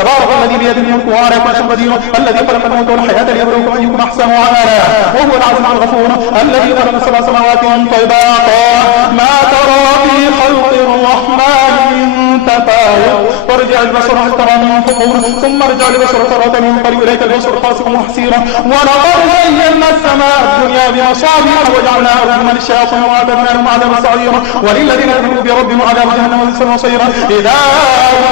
تبارك الذي بيده الملك وهو على كل شيء قدير، الذي خلق الموت والحياة ليبلوكم أيكم أحسن عملا وهو العزيز الغفور، الذي خلق سبع سماوات طباقا ما ترى في خلق الرحمن من تفاوت وارجع البصر هل ترى من فطور ثم ارجع البصر ترى ينقلب إليك البصر خاسئا وحسيرا ولقد زينا السماء الدنيا بمصابيح وجعلناها رجوما للشياطين وأعتدنا لهم عذاب السعير وللذين كفروا بربهم عذاب جهنم وبئس المصير إذا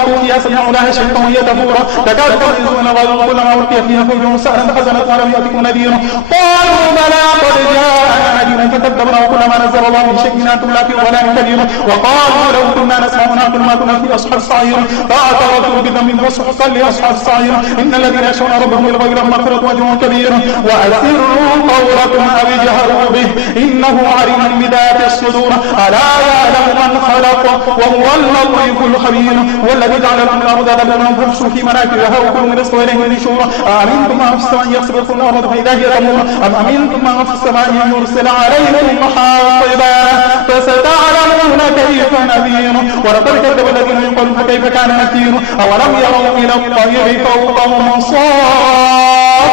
ألقوا فيها سمعوا لها شيئا وهي تفور تكاد تزول غيظا كلما ألقي فيها فوج سألا خزنتها لم يأتكم نذير قالوا بلى قد جاءنا نذير فكذبنا وكلما نزل الله من شيء أنتم لا في ضلال كبير وقالوا لو كنا نسمع ونعقل ما كنا في أصحاب السعير فاعترفوا بذنبهم فسحقا لأصحاب السعير إن الذين يخشون ربهم بالغيب لهم مغفرة وأجر كبير وأسروا قولكم أو اجهروا به إنه عليم بذات الصدور ألا يعلم من خلق وهو اللطيف الخبير والذي جعل لكم الأرض ذللا فامشوا في مناكبها وكلوا من رزقه إليه النشور أأمنتم من في السماء يخسفكم الأرض فإذا هي تمور أم أمنتم من في السماء أن يرسل عليكم حاصبا فستعلمون كيف نذير ولقد كذب الذين من قبل فكيف كان نكير أولم يروا إلى الطير فوقهم صافات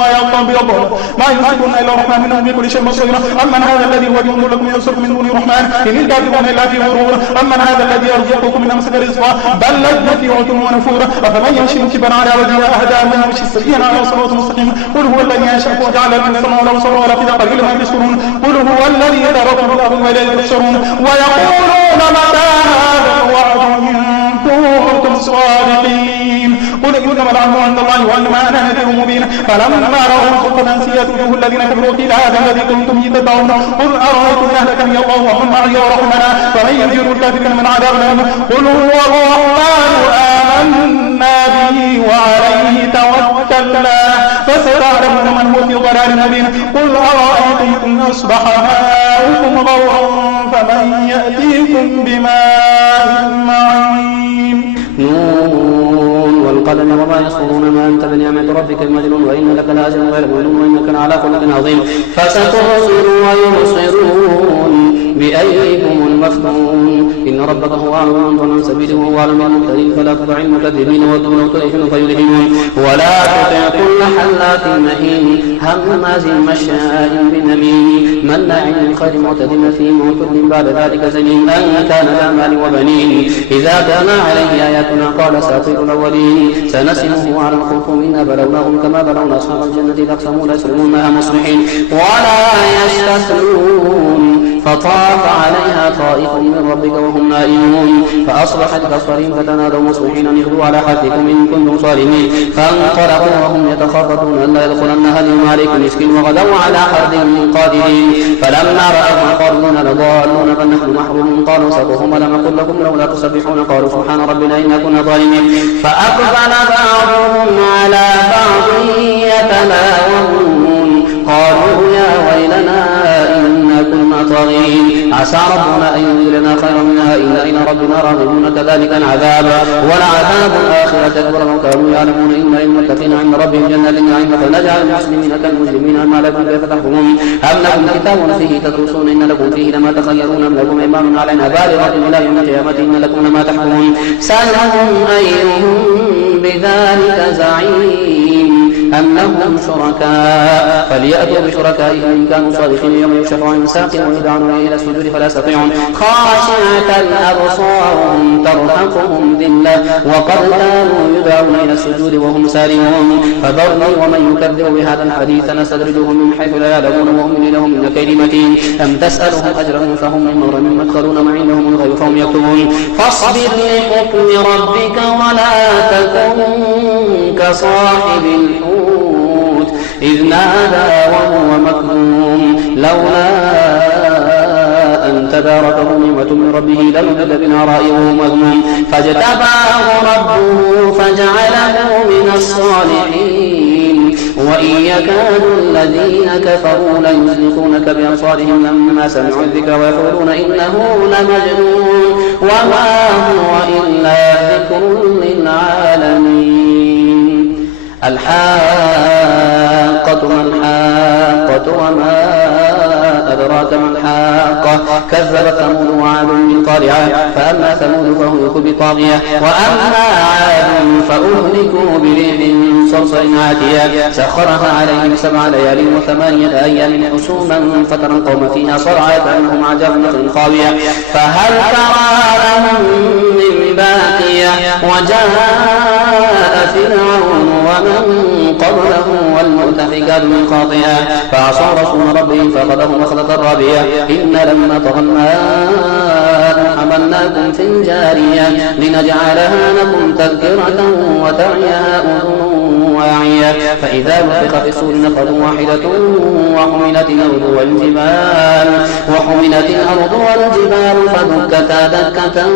ويقبضن ما يمسكون إلا الرحمن منهم بكل شيء بصير أمن هذا الذي هو جند لكم يرزقكم من دون الرحمن إن الكافرون إلا في غرور أمن هذا الذي يرزقكم من أمسك رزقا بل لجوا في عتو ونفور أفمن يمشي مكبا على وجهه أهدى من يمشي سويا على صراط مستقيم قل هو الذي أنشأكم وجعل لكم السماء والأبصار والأفئدة قليلا ما تشكرون قل هو الذي ذرأكم في الأرض وإليه تحشرون ويقولون متى هذا الوعد إن كنتم صادقين قل إنما العلم عند الله وإنما أنا نذير مبين فلما رأوا خطة سيئت وجوه الذين كفروا قيل هذا الذي كنتم به تدعون قل أرأيتم إن أهلكني الله ومن معي ورحمنا فمن يجير الكافرين من عذاب أليم قل هو الرحمن آمنا به وعليه توكلنا فستعلمون من هو في ضلال مبين قل أرأيتم إن أصبح ماؤكم غورا فمن يأتيكم بماء معين والقلم وما يسطرون ما أنت بنعمة ربك المجنون وإن لك لأجرا غير ممنون وإنك على خلق عظيم فستبصر ويبصرون بأيكم المفتون إن ربك هو أعلم من ضل عن سبيله وهو أعلم المهتدين فلا تطع المكذبين ودوا تلهن فيلهنون ولا تطع كل حلاف مهين هماز مشاء بنميم مناع للخير معتد أثيم عتل بعد ذلك زنيم أن كان ذا مال وبنين إذا كان عليه آياتنا قال ساطير الأولين سنسمه على الخرطوم إنا بلوناهم كما بلونا أصحاب الجنة إذا أقسموا لا يسلمون معها مصلحين ولا يستثنون فطاف عليها طائف من ربك وهم نائمون فأصبحت كالصريم فتنادوا مصبحين أن يغدوا على حرثكم إن كنتم صارمين فانطلقوا وهم يتخافتون أن لا يدخلنها اليوم عليكم مسكين وغدوا على حرث قادرين فلما رأوا قالوا لضالون بل نحن محرومون قالوا سبهم لم نقل لكم لولا تسبحون قالوا سبحان ربنا إنا كنا ظالمين فأقبل بعضهم على بعض يتلاومون قالوا يا ويلنا إنا كنا طاغين عسى ربنا أن ينزلنا خيرا منها إلا إلى ربنا راغبون كذلك العذاب ولعذاب الآخرة أكبر لو كانوا يعلمون إن للمتقين عند ربهم جنة النعيم فنجعل المسلمين كالمجرمين أما لكم كيف تحكمون أم لكم كتاب فيه تدرسون إن لكم فيه لما تخيرون أم لكم إيمان علينا بالغة إلى يوم القيامة إن لكم لما تحكمون سألهم أيهم بذلك زعيم أم لهم شركاء فليأتوا بشركائهم إن كانوا صادقين يوم يكشف عن ساق ويدعون إلى السجود فلا يستطيعون خاشعة أبصارهم ترهقهم ذلة وقد كانوا يدعون إلى السجود وهم سالمون فذرني ومن يكذب بهذا الحديث نستدرجهم من حيث لا يعلمون وأملي لهم إن كيدي متين أم تسألهم أجرا فهم من مغرم مثقلون ما عندهم الغيب فهم يكتبون فاصبر لحكم ربك ولا تكن كصاحب الحوت إذ نادى وهو مكظوم لولا أن تداركه نعمة من ربه لنبذ بالعراء وهو مذموم فاجتباه ربه فجعله من الصالحين وإن يكاد الذين كفروا ليزلقونك بأبصارهم لما سمعوا الذكر ويقولون إنه لمجنون وما هو إلا ذكر للعالمين الحاقة ما الحاقة وما أدراك ما الحاقة كذبت ثمود وعاد بالقارعة فأما ثمود فأهلكوا بطاغية وأما عاد فأهلكوا بريح صرصر عاتية سخرها عليهم 7 ليال و8 أيام حسوما فترى القوم فيها صرعى كأنهم أعجاز نخل خاوية فهل ترى لهم من باقية وجاء فرعون ومن قبله والمؤتفكات من خاطئة فعصوا رسول ربهم فأخذهم أخذة رابية إن لما طغى الماء حملناكم في الجارية لنجعلها لكم تذكرة وتعيها أذن واعية فإذا نفخ في الصور نفخة واحدة وحملت الأرض والجبال فدكتا دكة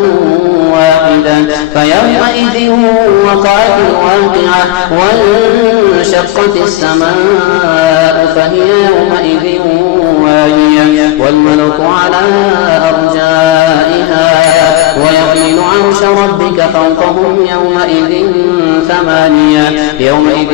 واحدة فيومئذ وقعت الواقعة وانشقت السماء فهي يومئذ واهية والملك على أرجائها ويحمل عرش ربك فوقهم يومئذ 8 يومئذ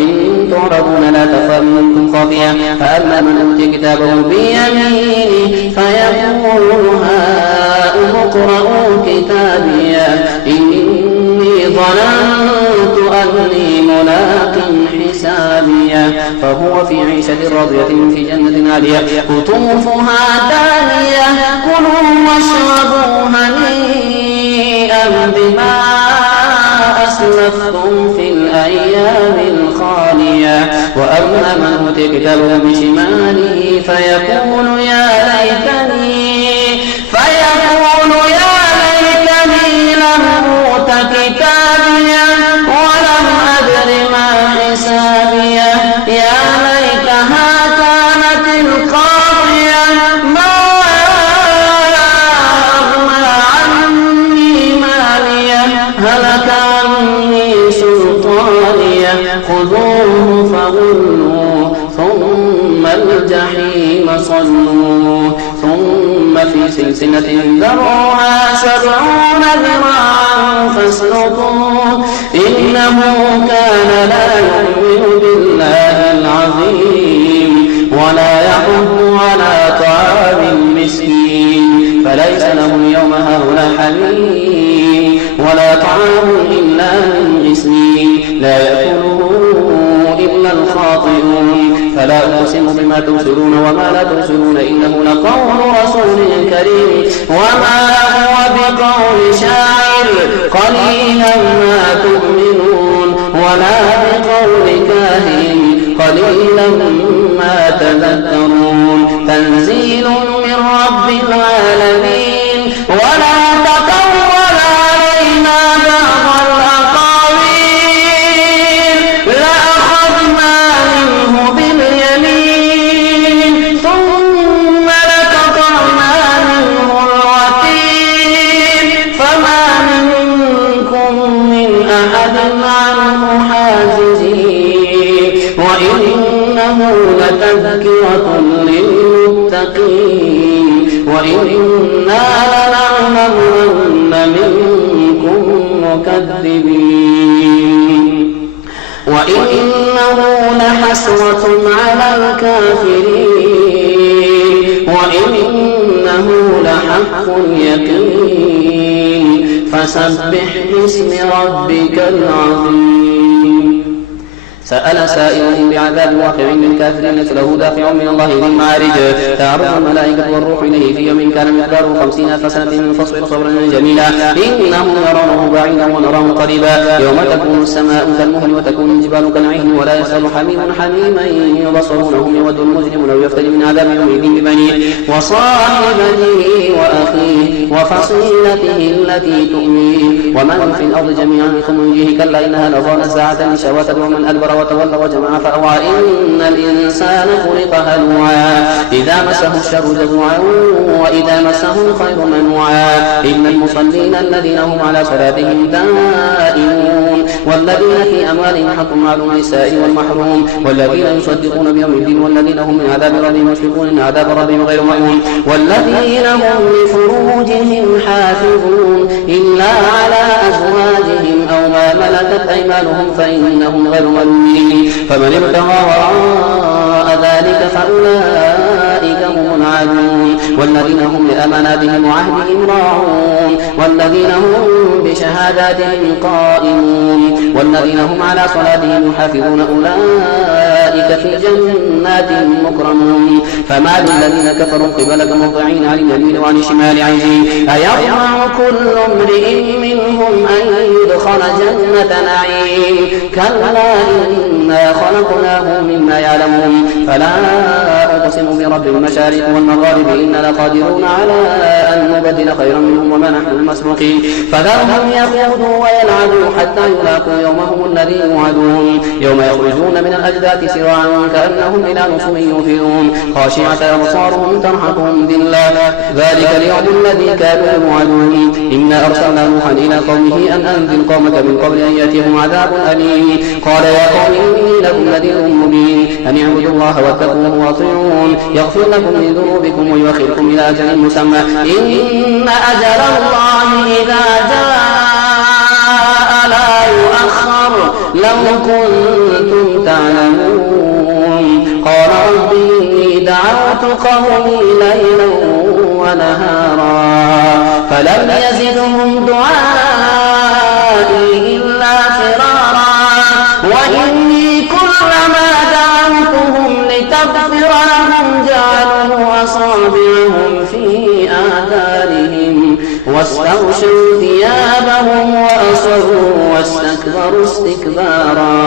تعرضون لا تخفى منكم خافية فأما من أوتي كتابه بيمينه فيقول هاؤم اقرءوا كتابيه إني ظننت أني ملاق حسابيه فهو في عيشة راضية في جنة عالية قطوفها دانية كلوا واشربوا هنيئا بما أسلفتم في الأيام الخالية وأما من أوتي كتابه بشماله فيقول يا ليتني لم أوت كتابيه ولم أدر ما حسابيه يا ليتها كانت القاضية ما أغنى عني ماليه هلك عني سلطانيه خذوه فغلوه ثم الجحيم صلوه ثم في سلسلة ذرعها 70 ذراعا فاسلكوه إنه كان لا يؤمن بالله العظيم ولا يحض على طعام المسكين فليس له اليوم هاهنا حميم ولا طعام إلا من غسلين لا يأكله إلا الخاطئون فلا أقسم بما تبصرون وما لا تبصرون إنه لقول رسول كريم وما هو بقول شاعر قليلا ما تؤمنون ولا بقول كاهن قليلا ما تذكرون تنزيل من رب العالمين ولا تقول علينا بعض الأقاويل لأخذنا منه باليمين ثم لقطعنا منه الوتين فما منكم من أحد عنه حاجزين وإنه لتذكرة للمتقين وإنا لنعلم أن منكم مكذبين وإنه لحسرة على الكافرين وإنه لحق اليقين فسبح باسم ربك العظيم سأل سائل بعذاب واقع للكافرين ليس له دافع من الله ذي المعارج تعرض الملائكة والروح إليه في يوم كان مقداره 50,000 سنة فاصبر صبرا جميلا إنهم يرونه بعيدا ونراه قريبا يوم تكون السماء كالمهل وتكون الجبال كالعهن ولا يسأل حميم حميما يبصرونهم يود المجرم لو يفتدي من عذاب يومئذ ببنيه وصاحبته وأخيه وفصيلته التي تؤميه ومن في الأرض جميعا ثم ينجيه كلا إنها لظى نزاعة للشوى ومن أدبر وتولى وجمع فأوعى إن الإنسان خلق هلوعا إذا مسه الشر جزوعا وإذا مسه الخير منوعا إن المصلين الذين هم على صلاتهم دائمون والذين في أموالهم حق معلوم للسائل والمحروم والذين يصدقون بيوم الدين والذين هم من عذاب ربهم مشفقون إن عذاب ربهم غير مأمون والذين هم لفروجهم حافظون إلا على أزواجهم أو ما ملكت أيمانهم فإنهم غير ملومين فمن ابتغى وراء ذلك فأولئك هم العادون والذين هم لأماناتهم وعهدهم راعون والذين هم بشهاداتهم قائمون والذين هم على صلاتهم يحافظون أولئك في جنات مكرمون فما للذين كفروا قبلك مهطعين عن اليمين وعن الشمال عزين أيطمع كل امرئ منهم أن يدخل جنة نعيم كلا إنا خلقناهم مما يعلمون فلا أقسم برب المشارق والمغارب إنا لقادرون على أن نبدل خيرا منهم وما نحن بمسبوقين فذرهم يخوضوا ويلعبوا حتى يلاقوا يومهم الذي يوعدون يوم يخرجون من الأجداث سراعا كأنهم إلى نصب يوفضون خاشعة أبصارهم ترهقهم ذلة ذلك اليوم الذي كانوا يوعدون إنا أرسلنا نوحا إلى قومه أن أنذر قومك من قبل أن يأتيهم عذاب أليم قال يا قوم إني لكم نذير مبين أن اعبدوا الله واتقوه وأطيعون يغفر لكم من ذنوبكم ويؤخركم إلى أجل مسمى إن أجل الله إذا جاء لا يؤخر لو كنتم تعلمون قال رب إني دعوت قومي ليلا ونهارا فلم يزدهم دعائي إلا فرارا وإني كلما دعوتهم لتغفر لهم جعلوا أصابعهم في آذانهم واستغشوا ثيابهم وأصروا واستكبروا استكبارا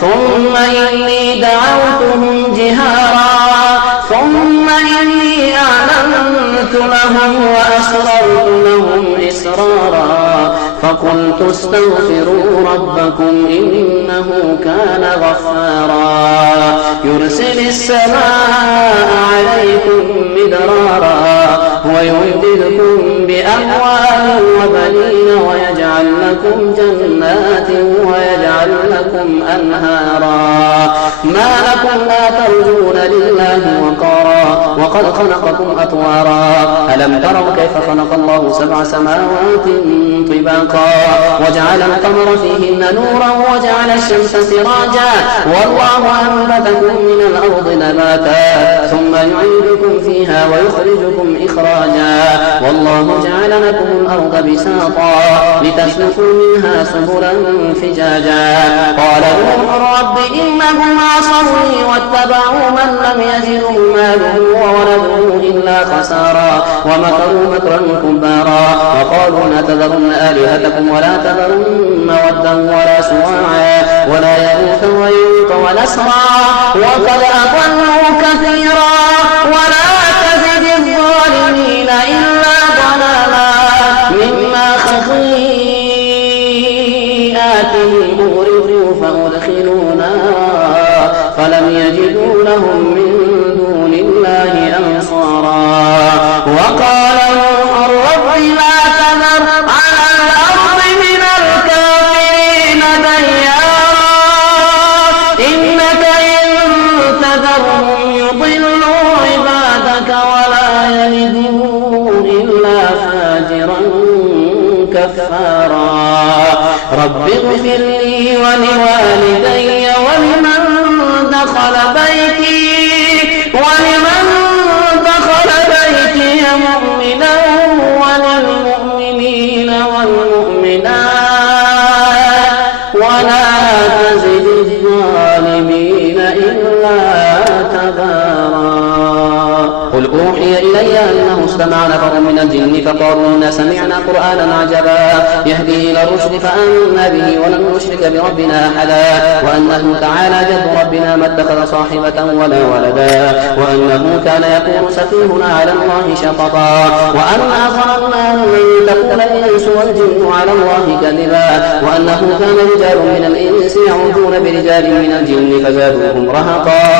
ثم إني دعوتهم جهارا ثم إني أعلنت لهم وأسررت لهم إسرارا فقلت استغفروا ربكم إنه كان غفارا يرسل السماء عليكم مدرارا ويمددكم بأموال وبنين ويجعل لكم جنات ويجعل لكم أنهارا ما لكم لا ترجون لله وقارا وقد خلقكم أطوارا ألم تروا كيف خلق الله 7 سماوات طباقا وجعل القمر فيهن نورا وجعل الشمس سراجا والله أنبتكم من الأرض نباتا ثم يعيدكم فيها ويخرجكم إخراجا والله جعل لكم الأرض بساطا لتسلكوا منها سبلا فجاجا قال نوح رب إنهم عصوني واتبعوا من لم يزده ماله وولده إلا خسارا ومكروا مكرا كبارا وقالوا لا تذرن آلهتكم ولا تذرن ودا ولا سواعا ولا يغوث ويعوق ونسرا وقد أضلوا كثيرا ولا تزد الظالمين إلا ضلالا مما خطيئاتهم أغرقوا فأدخلوا نارا فلم يجدوا لهم من دون الله أنصارا وقال نوح رب لا تذر على الأرض من الكافرين ديارا إنك إن تذرهم يضلوا عبادك ولا يلدوا إلا فاجرا كفارا رب اغفر لي ولوالدي ولمن دخل بيتي مؤمنا وللمؤمنين والمؤمنات ولا تزد الظالمين إلا تبارا قل أوحي إلي أنه استمع نفر من الجن فقالوا إنا سمعنا قرآنا عجبا يهدي إلى الرشد فآمنا به ولن نشرك بربنا أحدا وأنه تعالى جد ربنا ما اتخذ صاحبة ولا ولدا وأنه كان يقول سفيهنا على الله شططا وأنا ظننا أن تقول الإنس والجن على الله كذبا وأنه كان رجال من الإنس يعوذون برجال من الجن فزادوهم رهقا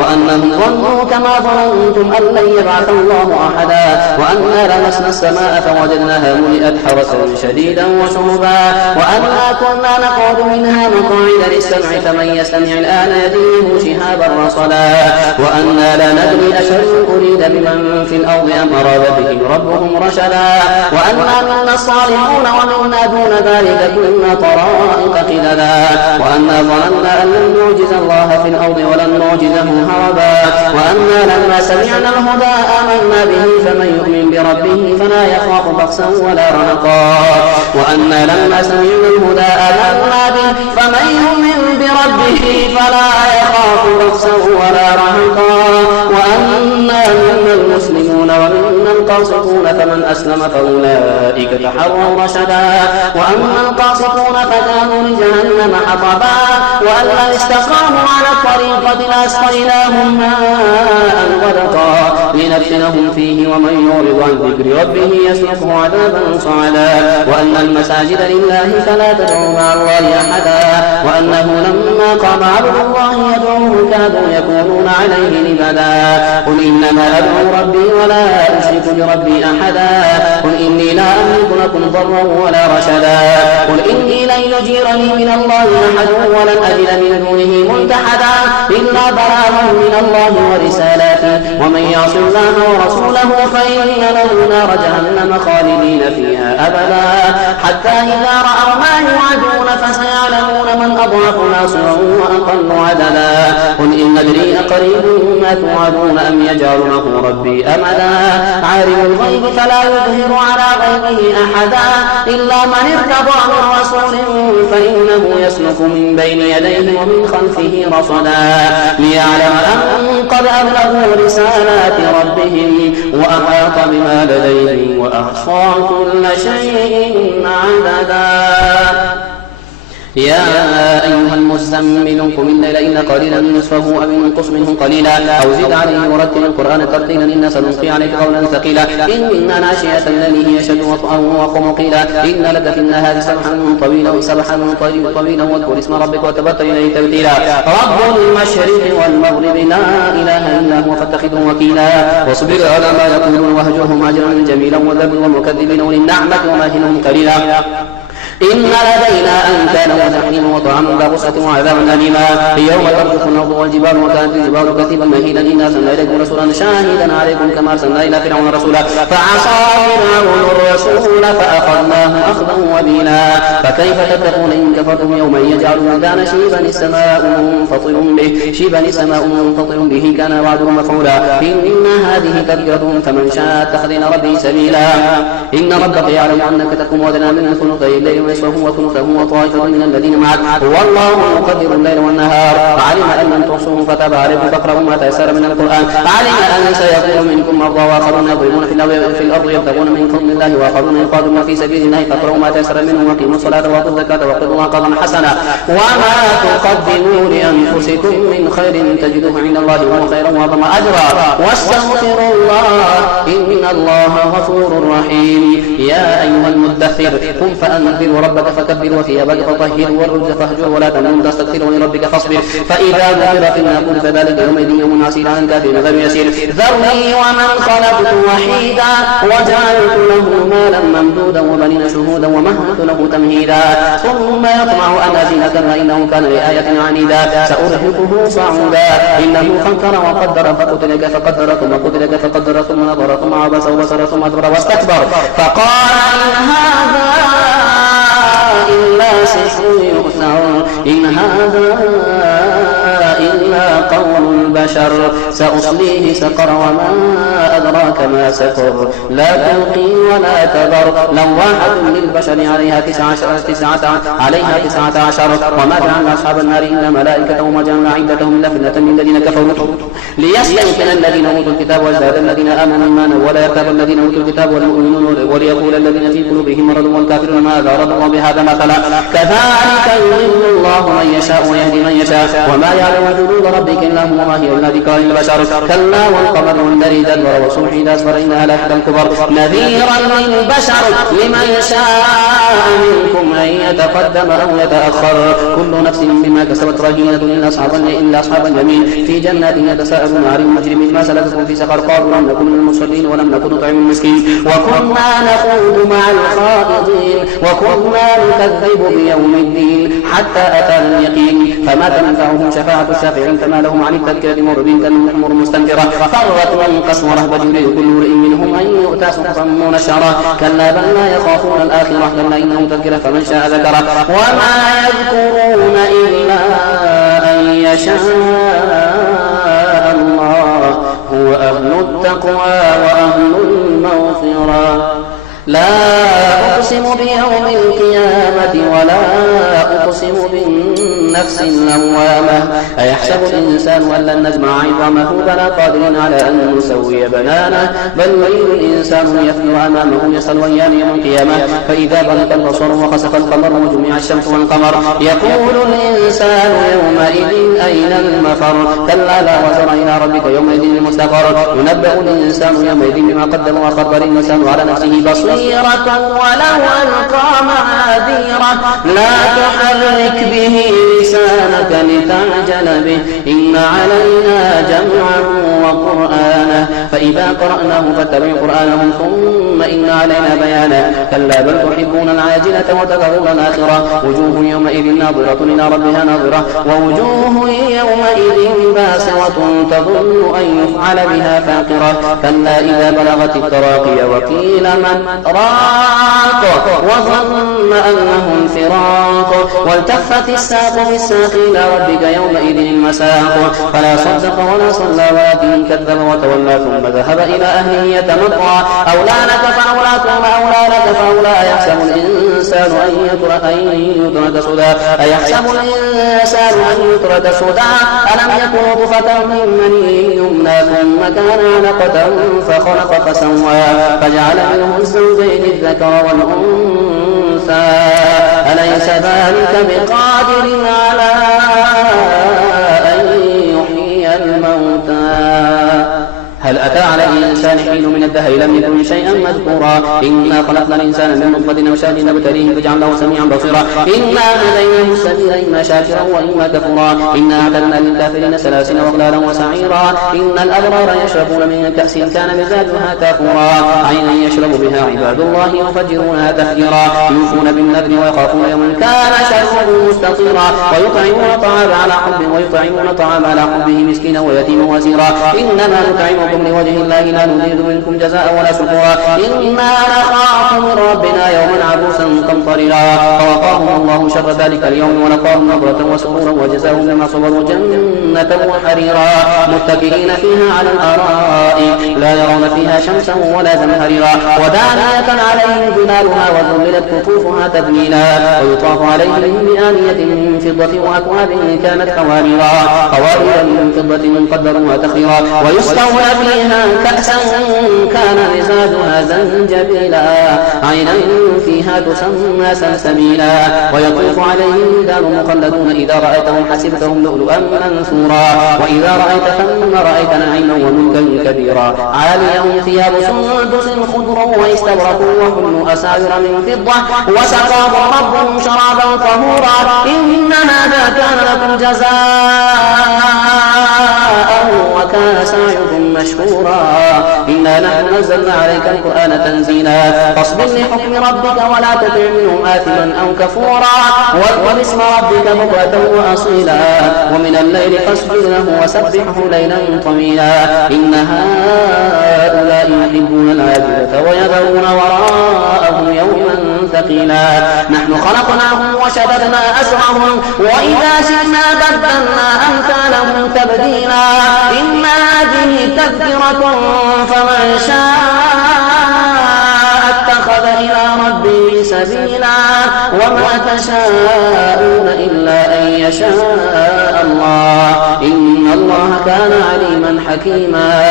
وأنهم ظنوا كما ظننتم أن لن يبعث الله أحدا وأنا لمسنا السماء فوجدناها ملئت حرسا شديدا وشهبا وأنا كنا نقعد منها مقاعد للسمع فمن يستمع الآن يجده شهابا رصدا وأنا لا ندري أشر أريد بمن في الأرض أم أراد بهم ربهم رشدا وأنا منا الصالحون ومنا دون ذلك كنا طرائق قددا وأنا ظننا أن لن نعجز الله الله في الأرض ولن نعجزه هربا وأنا لما سمعنا الهدى آمنا به فمن يؤمن بربه فلا يخاف بخسا ولا رهقا وأنا لما سمعنا الهدى آمنا به فمن يؤمن بربه فلا يخاف بخسا ولا رهقا وأنا منا المسلمون ومنا القاسطون فمن أسلم فأولئك تحروا رشدا وأما القاسطون فكانوا لجهنم حطبا وأن من استقاموا على الطريقة لأسقيناهم ماء غدقا لنفتنهم فيه ومن يعرض عن ذكر ربه يسلكه عذابا صعدا وأن المساجد لله فلا تدعوا مع الله أحدا وأنه لما قام عبد الله يدعوه كادوا يكونون عليه لبدا قل إنما أدعو ربي ولا أشرك بربي أحدا قل إني لا أملك لكم ضرا ولا رشدا قل إني لن يجيرني من الله أحد ولن أجد من دونه ملتحدا إلا بلاغا من الله ورسالاته ومن يعص الله ورسوله فإن له نار جهنم خالدين فيها أبدا حتى إذا رأوا ما يوعدون فسيعلمون من أضعف ناصرا وأقل عددا قل إن أدري أقريب ما توعدون أم يجعل له ربي أمدا عالم الغيب فلا يظهر على غيبه أحدا إلا من ارتضى من رسول فإنه يسلك من بين يديه ومن خلفه رصدا ليعلم أن قد أبلغوا رسالات ربهم وأحاط بما لديهم وأحصى كل شيء عددا يا أيها المزمل قم الليل إلا قليلا نصفه أو انقص منه قليلا أو زد عليه ورتل القرآن ترتيلا إنا سنلقي عليك قولا ثقيلا إن ناشئة الليل هي أشد وطئا وأقوم قيلا إن لك في النهار سبحا طويلا واذكر اسم ربك وتبتل إليه تبتيلا رب المشرق والمغرب لا إله إلا هو فاتخذه وكيلا واصبر على ما يقولون واهجرهم هجرا جميلا وذل والمكذبين وللنعمة ومهلهم قليلا إن لدينا أنكالا وجحيما وطعاما ذا غصة وعذابا أليما يوم ترجف الأرض والجبال وكانت الجبال كثيبا مهيلا إنا أرسلنا إليكم رسولا شاهدا عليكم كما أرسلنا إلى فرعون رسولا فعصى فرعون الرسول فأخذناه أخذا وبيلا فكيف تتقون إن كفرتم يوما يجعل الولدان شيبا السماء منفطر به كان وعده مفعولا إن هذه تذكرة فمن شاء اتخذ إلى ربه سبيلا إن ربك يعلم أنك تقوم أدنى من ثلثي الليل ونصفه وثلثه وطائفة من الذين معك والله مقدر الليل والنهار علم أن لم تحصوه فتاب عليكم فاقرؤوا ما تيسر من القرآن علم أن سيكون منكم مرضى وآخرون يضربون في الأرض يبتغون من فضل الله وآخرون يقاتلون في سبيل الله فاقرؤوا ما تيسر منه وأقيموا الصلاة وآتوا الزكاة وأقرضوا الله قرضا حسنا وما تقدموا لأنفسكم من خير تجدوه عند الله هو خيرا وأعظم أجرا واستغفروا الله إن الله غفور رحيم يا أيها المدثر قم فأنذر ربك فكبر وثيابك فطهر والرجز فاهجر ولا تمنن تستكثر ولربك فاصبر فإذا نقر في الناقور فذلك يومئذ يوم عسير على الكافرين غير يسير ذرني ومن خلقت وحيدا وجعلت له مالا ممدودا وبنين شهودا ومهدت له تمهيدا ثم يطمع أن أزيد كلا إنه كان لآية عنيدا سأرهقه صعودا إنه فكر وقدر فقتل كيف قدر ثم قتل كيف قدر ثم نظر ثم عبس وبصر ثم أدبر واستكبر فقال إلا سحر يؤثر إن هذا إلا قول البشر سأصليه سقر وما أدراك ما سقر لا تلقي ولا تذر لواحة للبشر عليها 19 وما جعلنا أصحاب النار إلا ملائكة وما جعلنا عدتهم إلا فتنة للذين كفروا ليستيقن الذين أوتوا الكتاب ويزداد الذين آمنوا إيمانا ولا يرتاب الذين أوتوا الكتاب والمؤمنون وليقول الذين في قلوبهم مرض والكافرون ماذا أراد الله بهذا مثلا كذلك يضل الله من يشاء ويهدي من يشاء وما يعلم جنود ربك إلا هو وما هي إلا ذكرى للبشر كلا والقمر والذي أدبر والصبح إذا أسفر إنها لإحدى الكبر نذيرا للبشر لمن شاء منكم أن يتقدم أو يتأخر كل نفس بما كسبت رهينة إلا أصحاب اليمين في جنات يتساءلون عن المجرمين ما سلككم في سقر قالوا لم نكن من المصلين ولم نكن نطعم المسكين وكنا نخوض مع الخائضين وكنا نكذب بيوم الدين حتى أتانا اليقين فما تنفعهم شفاعة الشافعين فما لهم عن التذكرة معرضين كالأمور مستنفرة فرت وانقسم رهبة يريد كل امرئ منهم أن يؤتى صحفا منشرة كلا بل لا يخافون الآخرة كلا إنه تذكرة فمن شاء ذكره وما يذكرون إلا أن يشاء الله هو أهل التقوى وأهل المغفرة. لا أقسم بيوم القيامة ولا أقسم بالنفس اللوامة أيحسب الإنسان أن لن نجمع عظامه بلى قادرين على أن نسوي بنانه بل يريد الإنسان يفجر أمامه يسأل أيان يوم القيامة فإذا برق البصر وخسف القمر وجمع الشمس والقمر يقول الإنسان يومئذ أين المفر كلا لا وزر إلى ربك يومئذ المستقر ينبأ الإنسان يومئذ بما قدم وأخر بل الإنسان على نفسه بصير ولو ألقى معاذيره لا تحرك به لسانك لتعجل به إن علينا جمعه وقرآنه فإذا قرأناه فاتبع قرآنه ثم إن علينا بيانه كلا بل تحبون العاجلة وتذرون الآخرة وجوه يومئذ ناظرة إلى ربها ناظرة ووجوه يومئذ باسرة تظن أن يفعل بها فاقرة كلا إذا بلغت التراقي وقيل من راق وظن أنه الفراق والتفت الساق بالساق إلى ربك يومئذ المساق فلا صدق ولا صلى ولكن كذب وتولى ثم ذهب إلى أهله يتمطى أولى لك فأولى ثم أولى لك فأولى يحسب الإنسان أن يترك سدى أيحسب الإنسان أن يترك سدى ألم يكن نطفة من مني يمنى ثم كان علقة فخلق فسوى فجعل منه الزوجين الذكر والأنثى أليس ذلك بقادر على أن يحيي الموتى هل أتى على الإنسان حين من الدهر لم يكن شيئا مذكورا إنا خلقنا الإنسان من نطفة أمشاج نبتليه فجعلناه سميعا بصيرا إنا هديناه السبيل إما شاكرا وإما كفورا إنا أعتدنا للكافرين سلاسل وأغلالا وسعيرا إن الأبرار يشربون من كأس كان مزاجها كافورا عينا يشرب بها عباد الله يفجرونها تفجيرا يوفون بالنذر ويخافون يوما كان شره مستطيرا ويطعمون طعام على حبه مسكينا ويتيما واسيرا إنما نطعمكم لوجه الله لا نريد منكم جزاء ولا شكورا إنا نخاف من ربنا يوما عبوسا قمطريرا فوقاهم الله شر ذلك اليوم ولقاهم نظرة وسرورا وجزاهم بما صبروا جنة وحريرا متكئين فيها على الآرائك لا يرون فيها شمسا ولا زمهريرا ودانية عليهم ظلالها وذللت قطوفها تذليلا ويطاف عليهم بآنية من فضة وأكواب كانت قوارير من فضة قدروها تخيرا ويسقون فيها كأسا كان مزاجها زنجبيلا عينا فيها تسمى سلسبيلا ويطوف عليهم ولدان مخلدون إذا رأيتهم حسبتهم لؤلؤا منثورا وإذا رأيت ثم رأيت نعيما وملكا كبيرا عاليهم ثياب سندس خضر واستبرق وحلوا أساور من فضة وسقاهم ربهم شرابا طهورا إن هذا كان لكم جزاء وكان سعيكم مشكورا إنا نحن نزلنا عليك القرآن تنزيلا فاصبر لحكم ربك ولا تطع منهم آثما أو كفورا واذكر اسم ربك بكرة وأصيلا ومن الليل فاسجد له وسبحه ليلا طويلا إن هؤلاء يحبون العاجلة ويذرون وراءهم يوما ثقيلا نحن خلقناهم وشددنا أسرهم وإذا شئنا بدلنا أمثالهم تبديلا إن هذه تذكرة فمن شاء اتخذ إلى ربه سبيلا وما تشاءون إلا أن يشاء الله إن الله كان عليما حكيما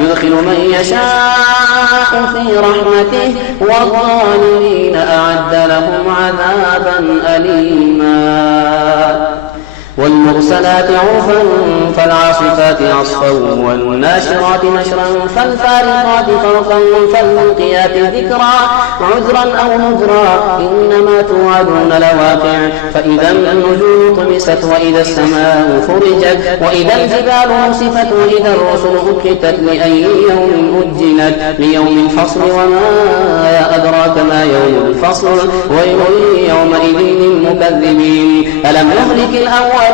يدخل من يشاء في رحمته والظالمين أعد لهم عذابا أليما والمرسلات عرفا فالعاصفات عصفا والناشرات نشرا فالفارقات فرقا فالملقيات ذكرا عذرا أو نذرا إنما توعدون لواقع فإذا النجوم طمست وإذا السماء فرجت وإذا الجبال نسفت وإذا الرسل أكتت لأي يوم أجلت ليوم الفصل وما أدراك ما يوم الفصل ويل يومئذ للمكذبين ألم نهلك الأول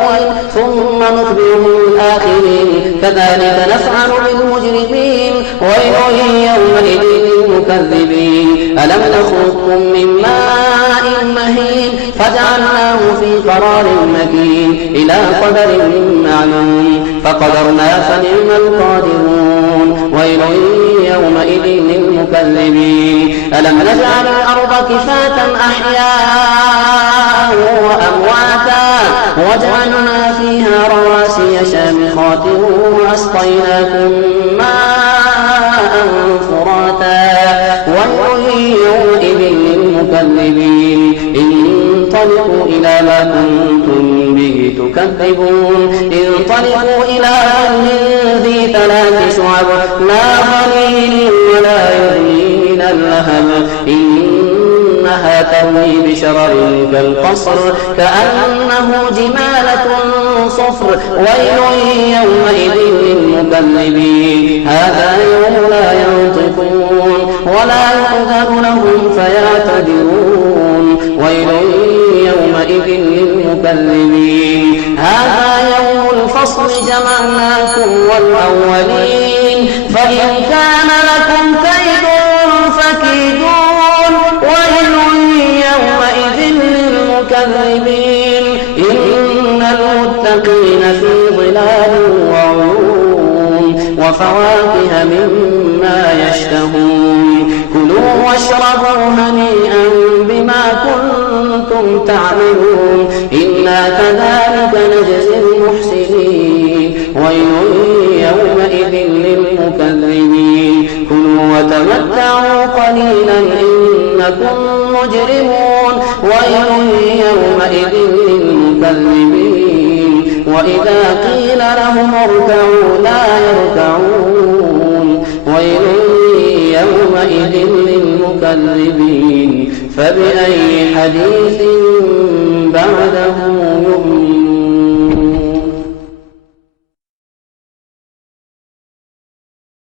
ثم نتبعهم الآخرين كذلك نفعل بالمجرمين ويل يومئذ للمكذبين ألم نخلقكم من ماء مهين فجعلناه في قرار مكين إلى قدر معلوم فقدرنا فنعم القادرون. ويل يومئذ للمكذبين. ألم نجعل الأرض كفاة أحياء وأمواتا وجعلنا فيها رواسي شامخات وأسقيناكم ماء فراتا. ويل يومئذ للمكذبين. انطلقوا إلى ما كنتم به تكذبون. انطلقوا إلى أهل ذي 3 شعب لا ظليل ولا يغني من اللهب إنها ترمي بشرر كالقصر كأنه جمالة صفر. ويل يومئذ للمكذبين. هذا يوم لا ينطقون ولا يؤذن لهم فيعتذرون. ويل يومئذ للمكذبين. هذا يوم الفصل جمعناكم والأولين فإن كان لكم كيد فكيدون. ويل يومئذ للمكذبين. إن المتقين في ظلال وعيون وفواكه مما يشتهون. كلوا واشربوا هنيئا بما كنتم تعملون إنا كذلك نجزي المحسنين. ويل يومئذ للمكذبين. كلوا وتمتعوا قليلا إنكم مجرمون. ويل يومئذ للمكذبين. وإذا قيل لهم اركعوا لا يركعون. ويل يومئذ للمكذبين. فبأي حديث بعده يؤمنون.